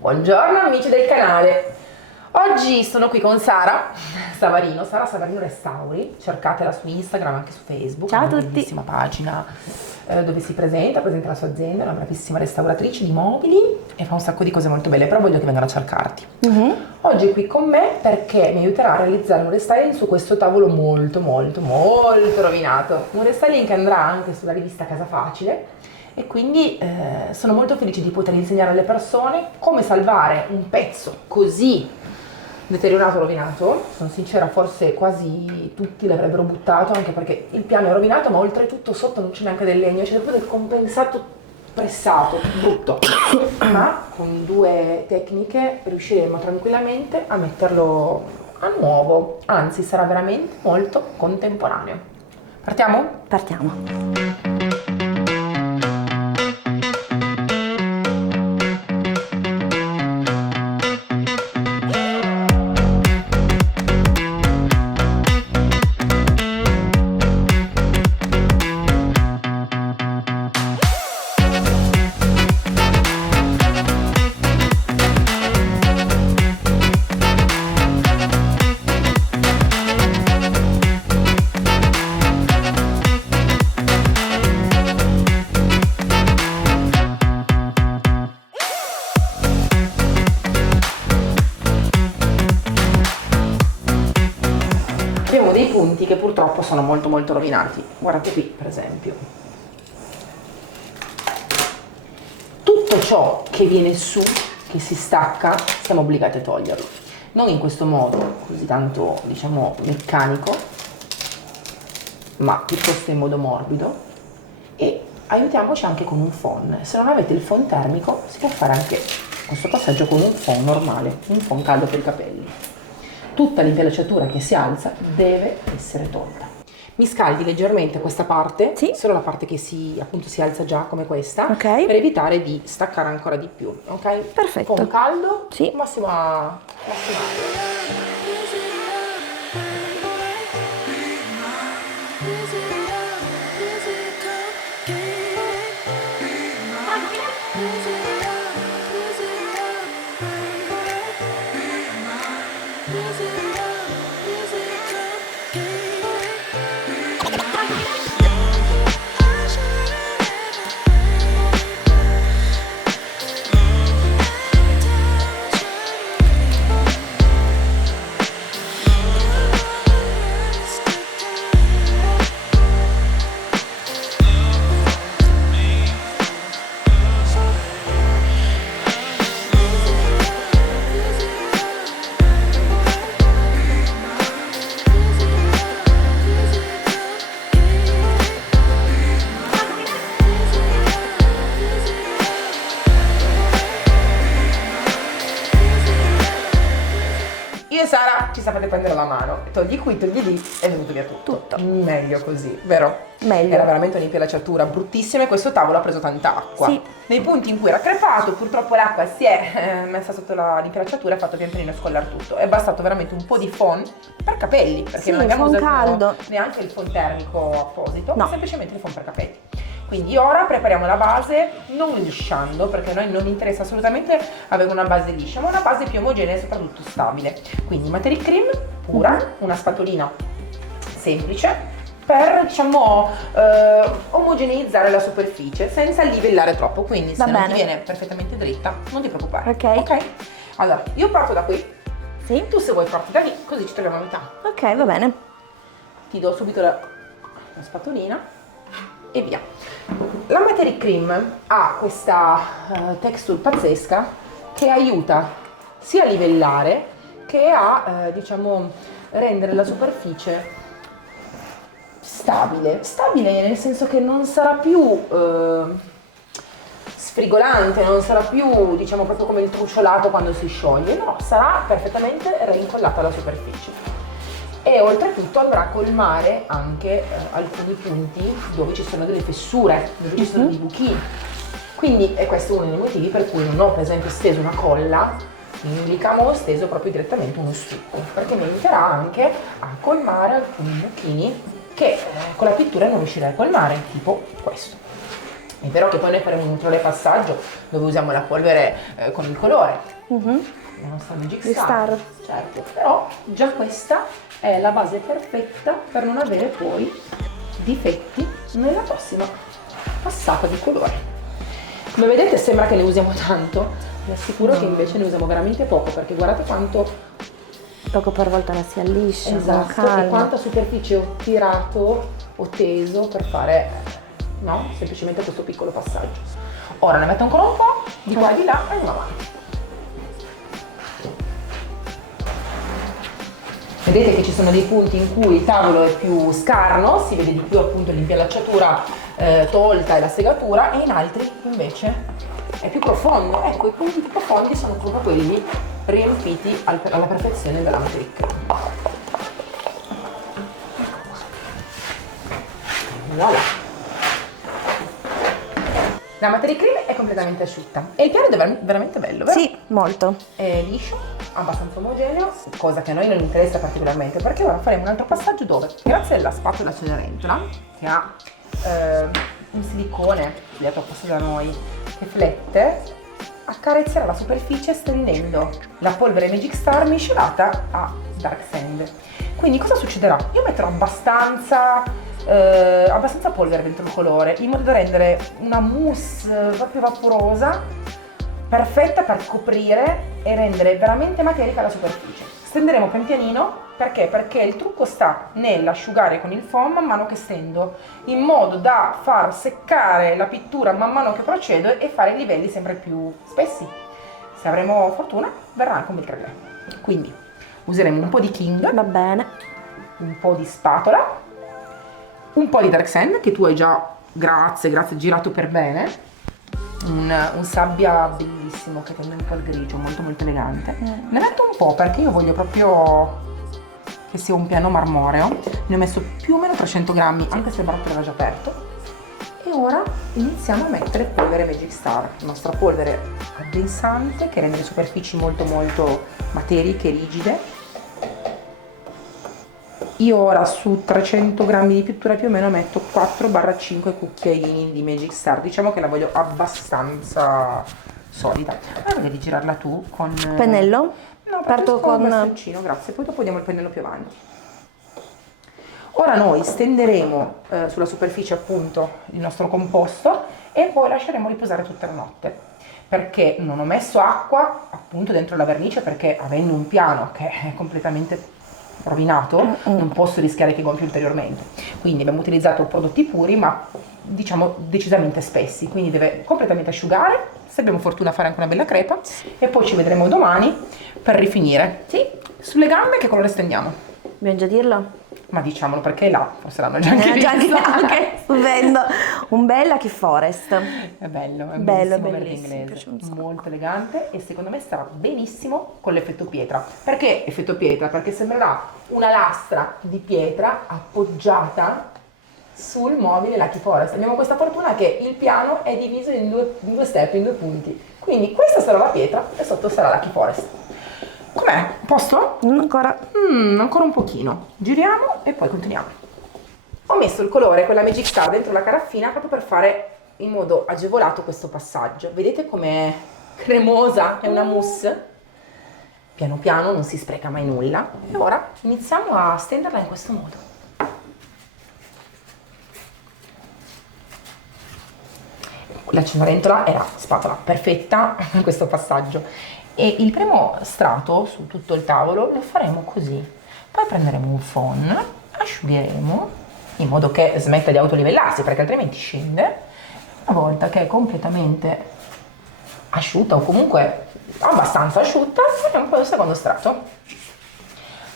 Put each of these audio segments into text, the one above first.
Buongiorno amici del canale, oggi sono qui con Sara Savarino, Sara Savarino Restauri, cercatela su Instagram, anche su Facebook. Ciao a ha una tutti. bellissima pagina dove si presenta la sua azienda, è una bravissima restauratrice di mobili e fa un sacco di cose molto belle, però voglio che vengano a cercarti. Oggi è qui con me perché mi aiuterà a realizzare un restyling su questo tavolo molto rovinato, un restyling che andrà anche sulla rivista Casa Facile. E quindi sono molto felice di poter insegnare alle persone come salvare un pezzo così deteriorato e rovinato. Sono sincera, forse quasi tutti l'avrebbero buttato, anche perché il piano è rovinato, ma oltretutto sotto non c'è neanche del legno, c'è proprio del compensato pressato, brutto. Ma con due tecniche riusciremo tranquillamente a metterlo a nuovo, anzi sarà veramente molto contemporaneo. Partiamo? Partiamo. Abbiamo dei punti che purtroppo sono molto rovinati. Guardate qui, per esempio. Tutto ciò che viene su, che si stacca, siamo obbligati a toglierlo. Non in questo modo, così tanto, diciamo, meccanico, ma piuttosto in modo morbido. E aiutiamoci anche con un phon. Se non avete il phon termico, si può fare anche questo passaggio con un phon normale, un phon caldo per i capelli. Tutta l'intelaiatura che si alza deve essere tolta. Mi scaldi leggermente questa parte, Sì. solo la parte che si alza già come questa, Ok. per evitare di staccare ancora di più, ok? Perfetto. Con caldo, Sì. massima. Io e Sara ci sapete prendere la mano, togli qui, togli lì, è venuto via tutto. Meglio così, vero? Meglio. Era veramente un'impiaciatura bruttissima e questo tavolo ha preso tanta acqua. Sì. Nei punti in cui era crepato, purtroppo l'acqua si è messa sotto l'impiaciatura e ha fatto pian pianino scollare tutto. È bastato veramente un po' di phon per capelli, perché Sì, non abbiamo phon usato caldo. neanche il phon termico apposito, No. ma semplicemente il phon per capelli. Quindi ora prepariamo la base non lisciando, perché a noi non interessa assolutamente avere una base liscia, ma una base più omogenea e soprattutto stabile. Quindi Materi Cream pura, una spatolina semplice per, diciamo, omogeneizzare la superficie senza livellare troppo. Quindi se Va non ti bene. viene perfettamente dritta, non ti preoccupare. Ok. Allora, io parto da qui, Sì. tu se vuoi parti da lì, così ci troviamo a metà. Ok, va bene. Ti do subito la spatolina e via. La Materi Cream ha questa texture pazzesca che aiuta sia a livellare che a diciamo rendere la superficie stabile nel senso che non sarà più sfrigolante, non sarà più, diciamo, proprio come il truciolato quando si scioglie, no, sarà perfettamente reincollata alla superficie. E oltretutto andrà a colmare anche alcuni punti dove ci sono delle fessure, dove ci sono dei buchini. Quindi è questo uno dei motivi per cui non ho per esempio steso una colla in Indica, ma ho steso proprio direttamente uno stucco, perché mi aiuterà anche a colmare alcuni buchini che con la pittura non riuscirei a colmare, tipo questo. È vero che poi noi faremo un ulteriore passaggio dove usiamo la polvere con il colore, la nostra Magic Star, certo, però già questa è la base perfetta per non avere poi difetti nella prossima passata di colore. Come vedete sembra che ne usiamo tanto, vi assicuro che invece ne usiamo veramente poco, perché guardate quanto Poco per volta la si alliscia, esatto, con calma. e quanta superficie ho tirato, ho teso per fare, no? Semplicemente questo piccolo passaggio. Ora ne metto ancora un po', di qua e di là, e andiamo avanti. Vedete che ci sono dei punti in cui il tavolo è più scarno, si vede di più appunto l'impiallacciatura tolta e la segatura, e in altri invece è più profondo. Ecco, i punti più profondi sono proprio quelli riempiti alla perfezione della Magic Cream. Voilà. La Magic Cream è completamente asciutta e il piano è veramente bello, vero? Sì, molto. È liscio, abbastanza omogeneo, cosa che a noi non interessa particolarmente, perché ora faremo un altro passaggio dove, grazie alla spatola Cenerentola, che ha un silicone studiato apposta da noi, che flette, accarezzerà la superficie stendendo la polvere Magic Star miscelata a Dark Sand. Quindi cosa succederà? Io metterò abbastanza polvere dentro il colore, in modo da rendere una mousse proprio vaporosa, perfetta per coprire e rendere veramente materica la superficie. Stenderemo pian pianino, perché? Perché il trucco sta nell'asciugare con il foam man mano che stendo, in modo da far seccare la pittura man mano che procedo e fare i livelli sempre più spessi. Se avremo fortuna verrà anche un bel creme. Quindi useremo un po' di King, Va bene. un po' di spatola, un po' di Dark Sand che tu hai già, grazie, girato per bene, un sabbia bellissimo che tende un po' al grigio, molto molto elegante. Ne metto un po' perché io voglio proprio che sia un piano marmoreo. Ne ho messo più o meno 300 grammi, anche se il barattolo era già aperto. E ora iniziamo a mettere polvere Magic Star, la nostra polvere addensante che rende le superfici molto molto materiche, rigide. Io ora su 300 grammi di pittura più o meno metto 4-5 cucchiaini di Magic Star. Diciamo che la voglio abbastanza solida. Allora devi girarla tu con... Pennello? No, Parto con... bastoncino, grazie. Poi dopo diamo il pennello più avanti. Ora noi stenderemo sulla superficie appunto il nostro composto e poi lasceremo riposare tutta la notte. Perché non ho messo acqua appunto dentro la vernice, perché avendo un piano che è completamente rovinato, non posso rischiare che gonfi ulteriormente. Quindi abbiamo utilizzato prodotti puri, ma diciamo decisamente spessi, quindi deve completamente asciugare, se abbiamo fortuna fare anche una bella crepa, e poi ci vedremo domani per rifinire. Sì, sulle gambe che colore stendiamo? Dobbiamo già dirlo? Ma diciamolo, perché là forse l'hanno già anche visto. Anche stupendo. Un bel Lucky Forest. È bello, è Bello, bellissimo, verde bellissimo, mi inglese, piace un sacco. molto elegante, e secondo me starà benissimo con l'effetto pietra. Perché effetto pietra? Perché sembrerà una lastra di pietra appoggiata sul mobile Lucky Forest. Abbiamo questa fortuna che il piano è diviso in due step, in due punti. Quindi questa sarà la pietra e sotto sarà Lucky Forest. Com'è? Posto? Non ancora. Ancora un pochino. Giriamo e poi continuiamo. Ho messo il colore con la Magic Star dentro la caraffina proprio per fare in modo agevolato questo passaggio. Vedete com'è cremosa? È una mousse. Piano piano, non si spreca mai nulla. E ora iniziamo a stenderla in questo modo. La Cenerentola è la spatola perfetta in questo passaggio. E il primo strato su tutto il tavolo lo faremo così. Poi prenderemo un phon, asciugheremo in modo che smetta di autolivellarsi, perché altrimenti scende. Una volta che è completamente asciutta, o comunque abbastanza asciutta, facciamo poi il secondo strato.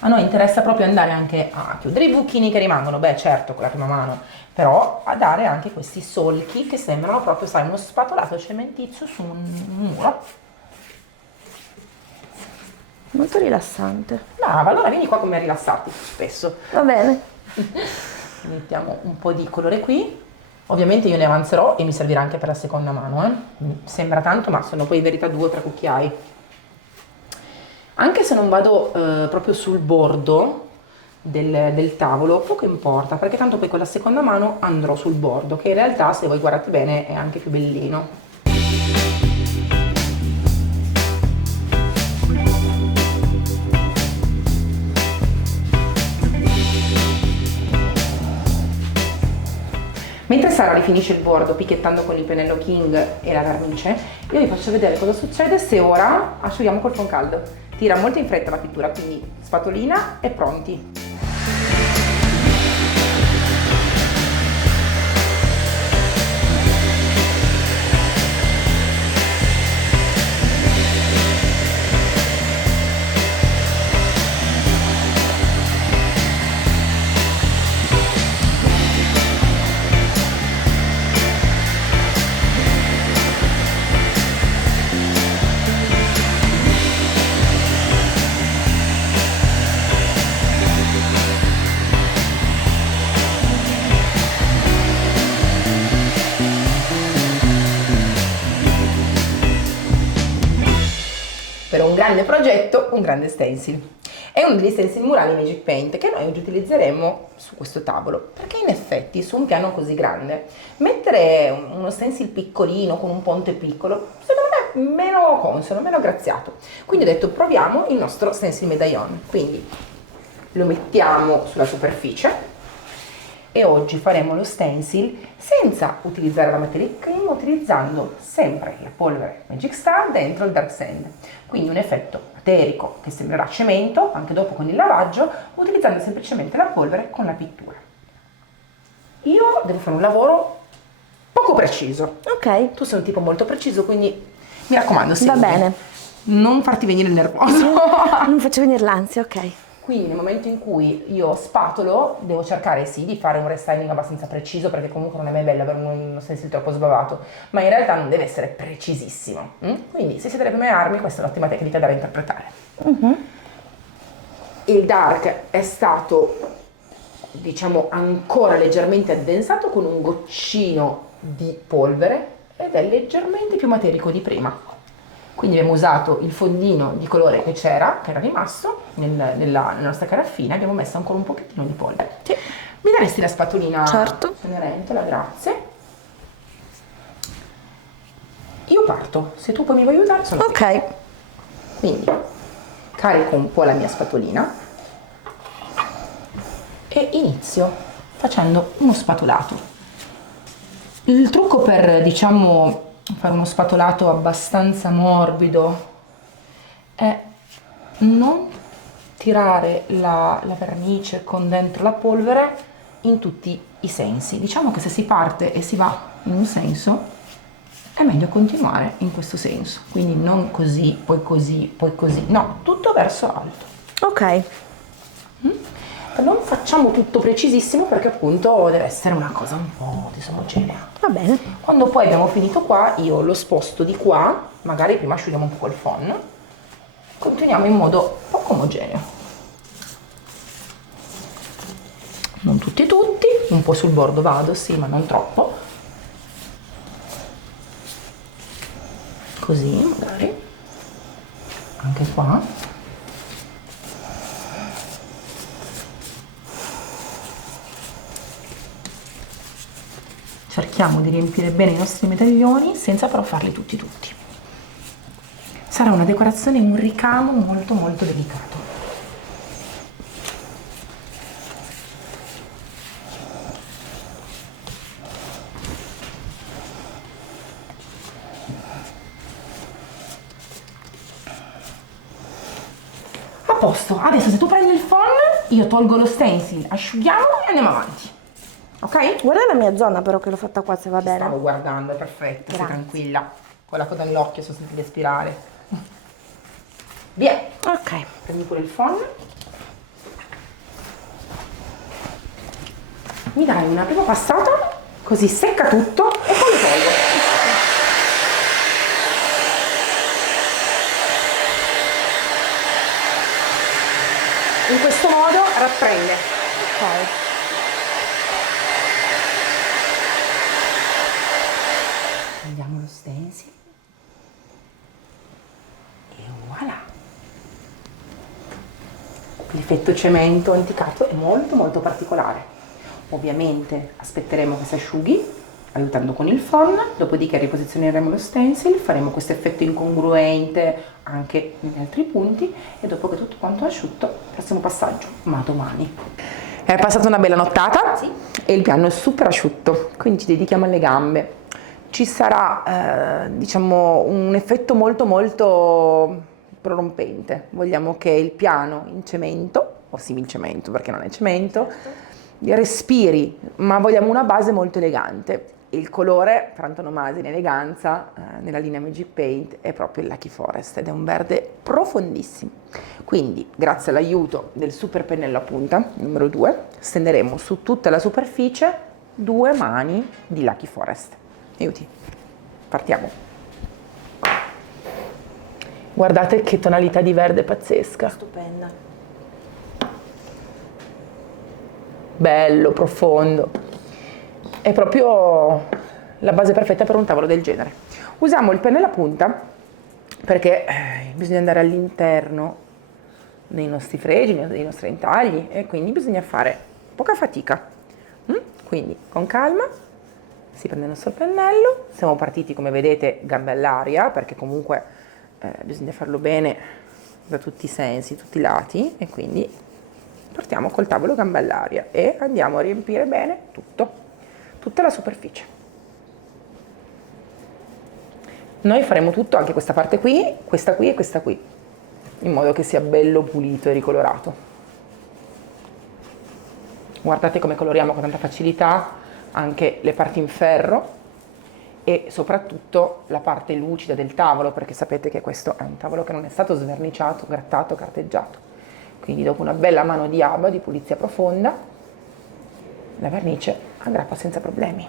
A noi interessa proprio andare anche a chiudere i buchini che rimangono, beh certo con la prima mano, però a dare anche questi solchi che sembrano proprio, sai, uno spatolato cementizio su un muro. Molto rilassante. Brava, allora vieni qua con me a rilassarti spesso. Va bene. Mettiamo un po' di colore qui. Ovviamente io ne avanzerò e mi servirà anche per la seconda mano. Sembra tanto, ma sono poi in verità 2 o 3 cucchiai. Anche se non vado proprio sul bordo, del tavolo, poco importa, perché tanto poi con la seconda mano andrò sul bordo, che in realtà, se voi guardate bene, è anche più bellino. Mentre Sara rifinisce il bordo picchiettando con il pennello King e la vernice, io vi faccio vedere cosa succede se ora asciughiamo col foncaldo. Tira molto in fretta la pittura, quindi spatolina e pronti. Per un grande progetto, un grande stencil. È uno degli stencil murali Magic Paint che noi oggi utilizzeremo su questo tavolo, perché in effetti su un piano così grande mettere uno stencil piccolino con un ponte piccolo, secondo me è meno consono, meno graziato. Quindi ho detto proviamo il nostro stencil medaillon, quindi lo mettiamo sulla superficie e oggi faremo lo stencil senza utilizzare la metallic cream, utilizzando sempre la polvere Magic Star dentro il dark sand. Quindi un effetto materico che sembrerà cemento anche dopo con il lavaggio, utilizzando semplicemente la polvere con la pittura. Io devo fare un lavoro poco preciso. Ok. Tu sei un tipo molto preciso, quindi mi raccomando, segui. Va bene. Non farti venire il nervoso. Non faccio venire l'ansia, ok. Quindi nel momento in cui io spatolo, devo cercare sì di fare un restyling abbastanza preciso, perché comunque non è mai bello avere uno stencil troppo sbavato, ma in realtà non deve essere precisissimo. Quindi se siete alle prime armi, questa è un'ottima tecnica da reinterpretare. Il dark è stato, diciamo, ancora leggermente addensato con un goccino di polvere ed è leggermente più materico di prima. Quindi abbiamo usato il fondino di colore che c'era, che era rimasto nella nostra caraffina, abbiamo messo ancora un pochettino di polvere. Sì. Mi daresti la spatolina? Certo. Cenerentola, grazie. Io parto, se tu poi mi vuoi aiutare sono qui. Ok. Quindi carico un po' la mia spatolina e inizio facendo uno spatolato. Il trucco per, diciamo, fare uno spatolato abbastanza morbido è non tirare la vernice con dentro la polvere in tutti i sensi. Diciamo che se si parte e si va in un senso è meglio continuare in questo senso, quindi non così, poi così, poi così, no, tutto verso alto. Ok. Non facciamo tutto precisissimo perché appunto deve essere una cosa un po' disomogenea. Va bene. Quando poi abbiamo finito qua, io lo sposto di qua, magari prima asciughiamo un po' il phon, continuiamo in modo poco omogeneo. Non tutti, un po' sul bordo vado, sì, ma non troppo. Così, magari. Anche qua. Cerchiamo di riempire bene i nostri medaglioni senza però farli tutti. Sarà una decorazione, un ricamo molto molto delicato. A posto, adesso se tu prendi il phon, io tolgo lo stencil, asciughiamo e andiamo avanti. Ok? Guarda la mia zona però che l'ho fatta qua, se va bene. Stavo guardando, è perfetto, sei Grazie. tranquilla. Con la coda nell'occhio, sono sentiti aspirare. Via, Ok. prendi pure il phon. Mi dai una prima passata, così secca tutto e poi lo tolgo. In questo modo rapprende. Ok. Prendiamo lo stencil e voilà. L'effetto cemento anticato è molto molto particolare. Ovviamente aspetteremo che si asciughi aiutando con il phon, dopodiché riposizioneremo lo stencil, faremo questo effetto incongruente anche negli altri punti e dopo che tutto quanto è asciutto, prossimo passaggio, ma domani. È passata una bella nottata e il piano è super asciutto, quindi ci dedichiamo alle gambe. Ci sarà diciamo un effetto molto molto prorompente. Vogliamo che il piano in cemento, o similcemento perché non è cemento, respiri, ma vogliamo una base molto elegante. Il colore, per antonomasia in eleganza, nella linea Magic Paint, è proprio il Lucky Forest ed è un verde profondissimo. Quindi, grazie all'aiuto del super pennello a punta, numero 2, stenderemo su tutta la superficie 2 mani di Lucky Forest. Aiuti, partiamo. Guardate che tonalità di verde pazzesca. Stupenda. Bello, profondo. È proprio la base perfetta per un tavolo del genere. Usiamo il pennello a punta perché bisogna andare all'interno dei nostri fregi, dei nostri intagli e quindi bisogna fare poca fatica. Quindi con calma si prende il nostro pennello, siamo partiti come vedete gambe all'aria perché comunque bisogna farlo bene da tutti i sensi, tutti i lati e quindi partiamo col tavolo gambe all'aria e andiamo a riempire bene tutta la superficie. Noi faremo tutto, anche questa parte qui e questa qui, in modo che sia bello pulito e ricolorato. Guardate come coloriamo con tanta facilità anche le parti in ferro e soprattutto la parte lucida del tavolo, perché sapete che questo è un tavolo che non è stato sverniciato, grattato, carteggiato. Quindi dopo una bella mano di ABA, di pulizia profonda, la vernice aggrappa senza problemi.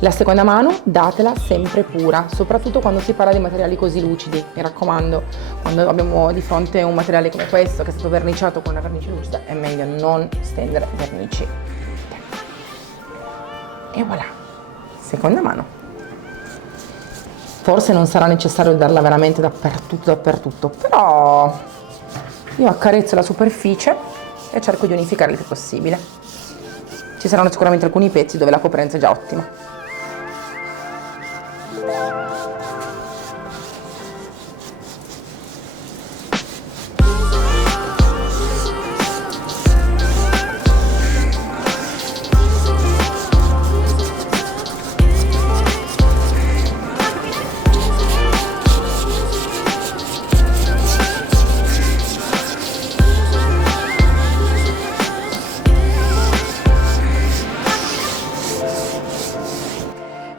La seconda mano datela sempre pura, soprattutto quando si parla di materiali così lucidi. Mi raccomando, quando abbiamo di fronte un materiale come questo che è stato verniciato con una vernice lucida, è meglio non stendere vernici. E voilà, seconda mano. Forse non sarà necessario darla veramente dappertutto, però io accarezzo la superficie e cerco di unificare il più possibile. Ci saranno sicuramente alcuni pezzi dove la coprenza è già ottima.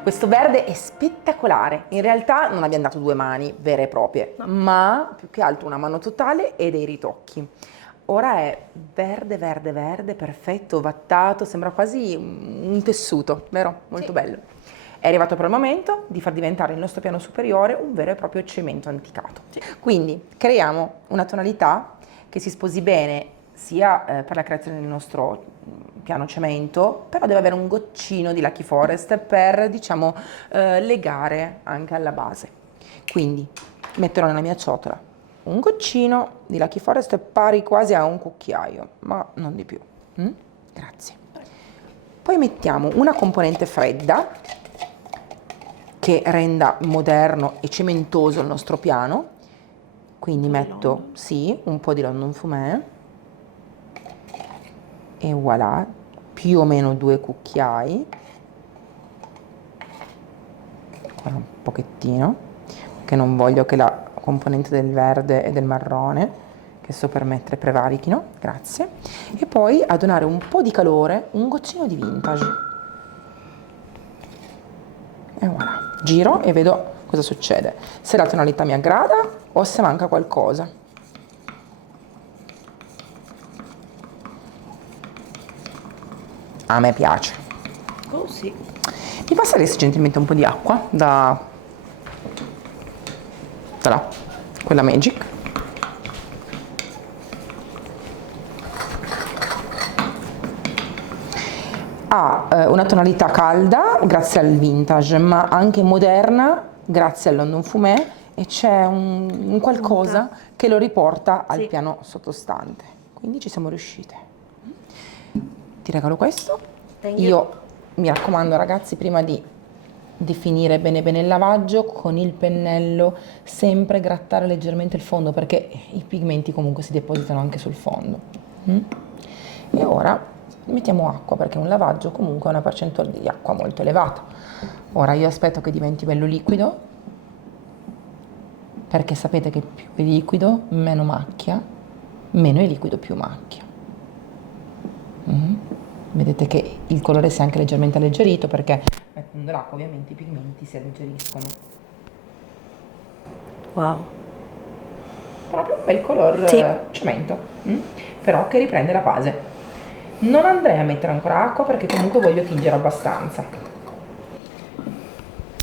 Questo verde è spettacolare, in realtà non abbiamo dato 2 mani vere e proprie, ma più che altro una mano totale e dei ritocchi. Ora è verde, perfetto, ovattato, sembra quasi un tessuto, vero? Molto bello. È arrivato però il momento di far diventare il nostro piano superiore un vero e proprio cemento anticato. Quindi creiamo una tonalità che si sposi bene sia per la creazione del nostro piano cemento, però deve avere un goccino di Lucky Forest per, diciamo, legare anche alla base. Quindi metterò nella mia ciotola un goccino di Lucky Forest pari quasi a un cucchiaio, ma non di più. Grazie. Poi mettiamo una componente fredda che renda moderno e cementoso il nostro piano. Quindi metto, sì, un po' di London Fumé e voilà, più o meno 2 cucchiai, ancora un pochettino, perché non voglio che la componente del verde e del marrone che sto per mettere prevarichino, grazie. E poi a donare un po' di calore, un goccino di vintage. E voilà, giro e vedo cosa succede, se la tonalità mi aggrada o se manca qualcosa. A me piace. Oh sì. Mi passeresti gentilmente un po' di acqua da là, quella Magic? Ha una tonalità calda grazie al vintage, ma anche moderna grazie al London Fumé, e c'è un qualcosa che lo riporta al piano sottostante. Quindi ci siamo riuscite. Ti regalo questo. Io mi raccomando ragazzi, prima di finire bene bene il lavaggio, con il pennello sempre grattare leggermente il fondo, perché i pigmenti comunque si depositano anche sul fondo. E ora mettiamo acqua, perché un lavaggio comunque ha una percentuale di acqua molto elevata. Ora io aspetto che diventi bello liquido, perché sapete che più è liquido meno macchia, meno è liquido più macchia. Vedete che il colore si è anche leggermente alleggerito, perché mettendo l'acqua ovviamente i pigmenti si alleggeriscono. Wow. Proprio un bel color cemento, però che riprende la base. Non andrei a mettere ancora acqua perché comunque voglio tingere abbastanza.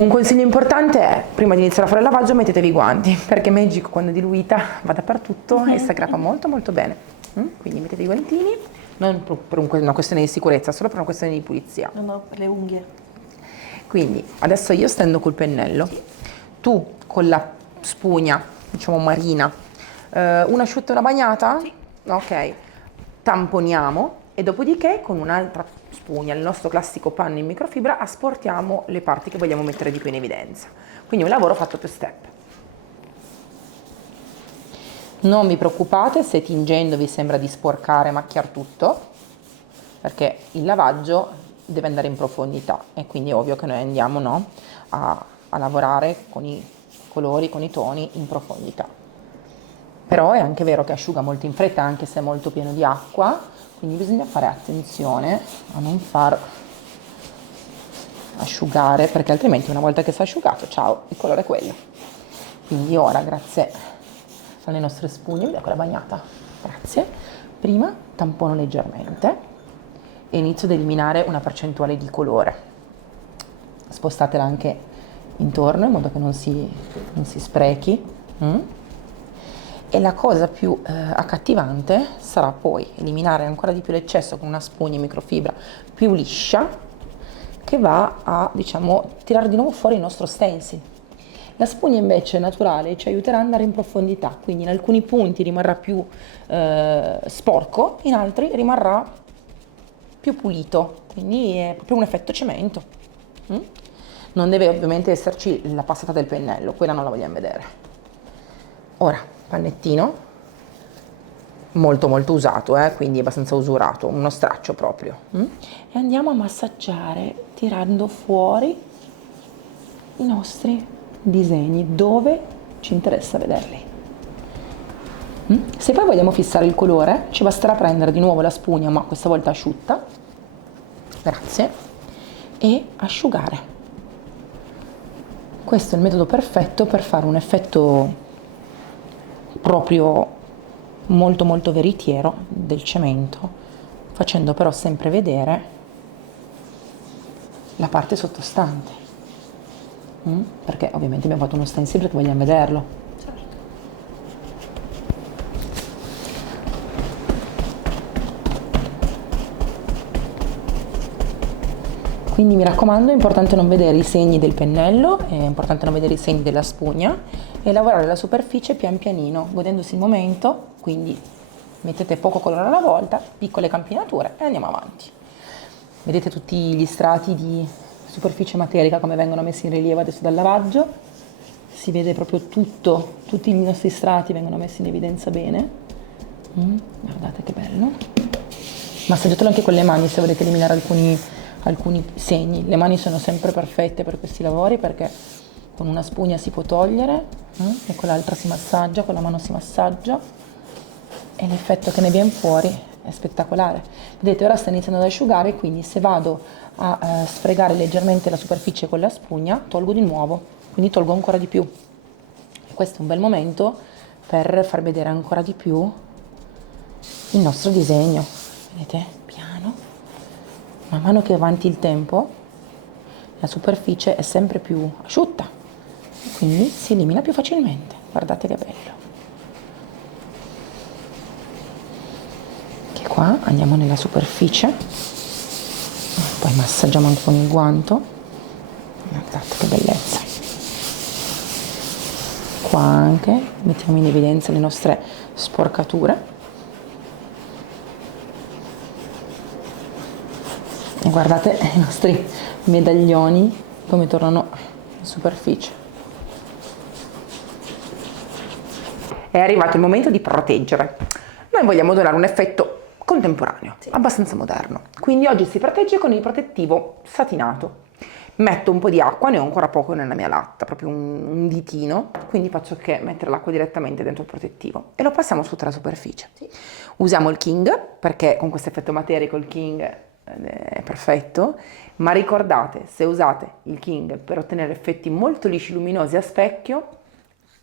Un consiglio importante è, prima di iniziare a fare il lavaggio, mettetevi i guanti, perché Magic quando è diluita va dappertutto e si aggrappa molto molto bene. Quindi mettete i guantini, non per una questione di sicurezza, solo per una questione di pulizia. No, per le unghie. Quindi adesso io stendo col pennello, tu con la spugna, diciamo marina, una asciutta e una bagnata? Sì. Ok, tamponiamo e dopodiché con un'altra spugna, il nostro classico panno in microfibra, asportiamo le parti che vogliamo mettere di più in evidenza. Quindi un lavoro fatto per step. Non vi preoccupate se tingendo vi sembra di sporcare e macchiare tutto, perché il lavaggio deve andare in profondità e quindi è ovvio che noi andiamo a lavorare con i colori, con i toni in profondità. Però è anche vero che asciuga molto in fretta, anche se è molto pieno di acqua, quindi bisogna fare attenzione a non far asciugare, perché altrimenti una volta che si è asciugato, ciao, il colore è quello. Quindi ora, grazie alle nostre spugne, vedi quella bagnata, grazie, prima tampono leggermente e inizio ad eliminare una percentuale di colore. Spostatela anche intorno in modo che non si sprechi. E la cosa più accattivante sarà poi eliminare ancora di più l'eccesso con una spugna in microfibra più liscia, che va a, diciamo, tirare di nuovo fuori il nostro stencil. La spugna invece naturale ci aiuterà ad andare in profondità, quindi in alcuni punti rimarrà più sporco, in altri rimarrà più pulito, quindi è proprio un effetto cemento. Non deve ovviamente esserci la passata del pennello, quella non la vogliamo vedere. Ora, pannettino, molto molto usato, quindi abbastanza usurato, uno straccio proprio. E andiamo a massaggiare tirando fuori i nostri disegni dove ci interessa vederli. Se poi vogliamo fissare il colore, ci basterà prendere di nuovo la spugna, ma questa volta asciutta, grazie, e asciugare. Questo è il metodo perfetto per fare un effetto proprio molto molto veritiero del cemento, facendo però sempre vedere la parte sottostante, perché ovviamente abbiamo fatto uno stencil perché vogliamo vederlo. Certo. Quindi mi raccomando, è importante non vedere i segni del pennello, è importante non vedere i segni della spugna e lavorare la superficie pian pianino, godendosi il momento, quindi mettete poco colore alla volta, piccole campionature e andiamo avanti. Vedete tutti gli strati di superficie materica come vengono messi in rilievo adesso dal lavaggio? Si vede proprio tutto, tutti i nostri strati vengono messi in evidenza bene. Guardate che bello. Massaggiatelo anche con le mani se volete eliminare alcuni segni. Le mani sono sempre perfette per questi lavori perché con una spugna si può togliere e con l'altra si massaggia, con la mano si massaggia e l'effetto che ne viene fuori è spettacolare. Vedete, ora sta iniziando ad asciugare, quindi se vado a sfregare leggermente la superficie con la spugna tolgo di nuovo, quindi tolgo ancora di più. E questo è un bel momento per far vedere ancora di più il nostro disegno. Vedete? Piano. Man mano che avanti il tempo la superficie è sempre più asciutta, quindi si elimina più facilmente. Guardate che bello. Che qua andiamo nella superficie, poi massaggiamo anche con il guanto. Guardate che bellezza. Qua anche mettiamo in evidenza le nostre sporcature. E guardate i nostri medaglioni come tornano in superficie. È arrivato il momento di proteggere. Noi vogliamo donare un effetto contemporaneo, abbastanza moderno. Quindi oggi si protegge con il protettivo satinato. Metto un po' di acqua, ne ho ancora poco nella mia latta, proprio un ditino, quindi faccio che mettere l'acqua direttamente dentro il protettivo e lo passiamo su tutta la superficie. Usiamo il King, perché con questo effetto materico il King è perfetto, ma ricordate, se usate il King per ottenere effetti molto lisci, luminosi a specchio,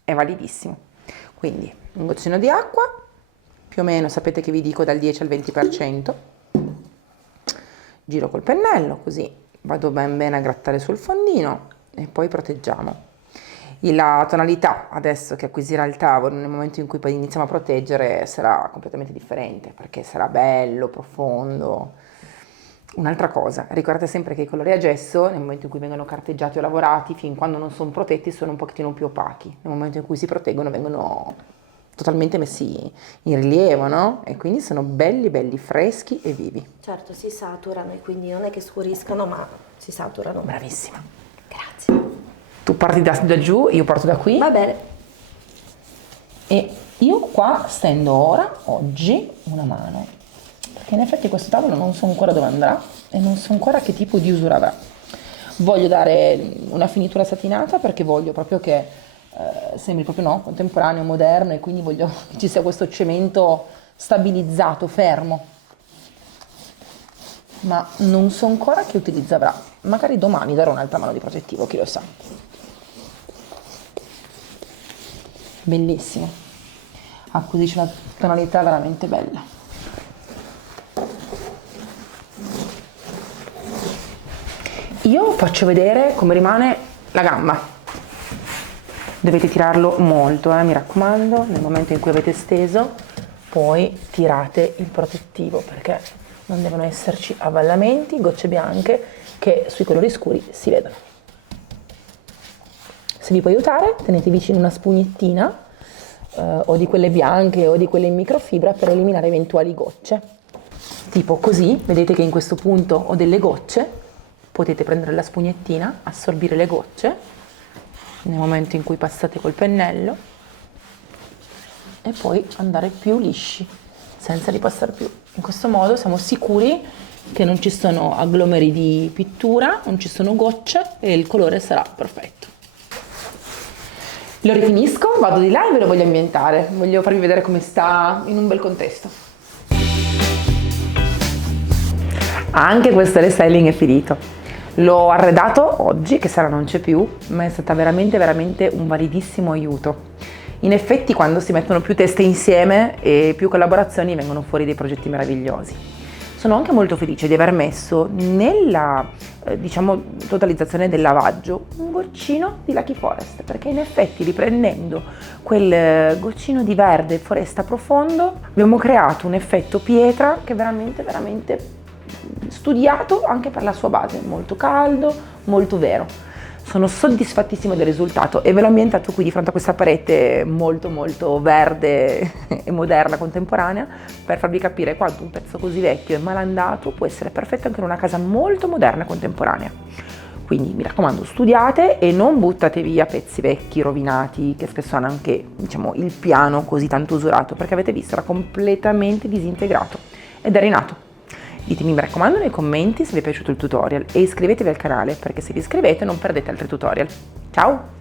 è validissimo. Quindi un goccino di acqua, più o meno sapete che vi dico dal 10 al 20%, giro col pennello, così vado ben bene a grattare sul fondino e poi proteggiamo. La tonalità adesso che acquisirà il tavolo nel momento in cui poi iniziamo a proteggere sarà completamente differente, perché sarà bello, profondo. Un'altra cosa, ricordate sempre che i colori a gesso nel momento in cui vengono carteggiati o lavorati, fin quando non sono protetti, sono un pochettino più opachi. Nel momento in cui si proteggono vengono totalmente messi in rilievo, no? E quindi sono belli belli freschi e vivi. Certo, si saturano e quindi non è che scuriscano, ma si saturano. Bravissima. Grazie. Tu parti da giù, io parto da qui. Va bene. E io qua stendo ora, oggi, una mano. Perché in effetti questo tavolo non so ancora dove andrà e non so ancora che tipo di usura avrà. Voglio dare una finitura satinata perché voglio proprio che sembri proprio contemporaneo, moderno, e quindi voglio che ci sia questo cemento stabilizzato, fermo. Ma non so ancora che utilizzo avrà. Magari domani darò un'altra mano di protettivo, chi lo sa. Bellissimo. Acquisisce una tonalità veramente bella. Io faccio vedere come rimane la gamba. Dovete tirarlo molto, mi raccomando, nel momento in cui avete steso, poi tirate il protettivo perché non devono esserci avvallamenti, gocce bianche che sui colori scuri si vedono. Se vi può aiutare, tenete vicino una spugnettina o di quelle bianche o di quelle in microfibra per eliminare eventuali gocce. Tipo così, vedete che in questo punto ho delle gocce. Potete prendere la spugnettina, assorbire le gocce nel momento in cui passate col pennello e poi andare più lisci, senza ripassare più. In questo modo siamo sicuri che non ci sono agglomeri di pittura, non ci sono gocce e il colore sarà perfetto. Lo rifinisco, vado di là e ve lo voglio ambientare, voglio farvi vedere come sta in un bel contesto. Anche questo restyling è finito. L'ho arredato oggi, che Sara non c'è più, ma è stata veramente veramente un validissimo aiuto. In effetti quando si mettono più teste insieme e più collaborazioni vengono fuori dei progetti meravigliosi. Sono anche molto felice di aver messo nella totalizzazione del lavaggio un goccino di Lucky Forest, perché in effetti riprendendo quel goccino di verde foresta profondo abbiamo creato un effetto pietra che veramente veramente studiato anche per la sua base, molto caldo, molto vero. Sono soddisfattissima del risultato e ve l'ho ambientato qui di fronte a questa parete molto molto verde e moderna, contemporanea, per farvi capire quanto un pezzo così vecchio e malandato può essere perfetto anche in una casa molto moderna e contemporanea. Quindi mi raccomando, studiate e non buttate via pezzi vecchi, rovinati, che spesso hanno anche, diciamo, il piano così tanto usurato, perché avete visto, era completamente disintegrato ed è rinato. Ditemi, mi raccomando, nei commenti se vi è piaciuto il tutorial e iscrivetevi al canale, perché se vi iscrivete non perdete altri tutorial. Ciao!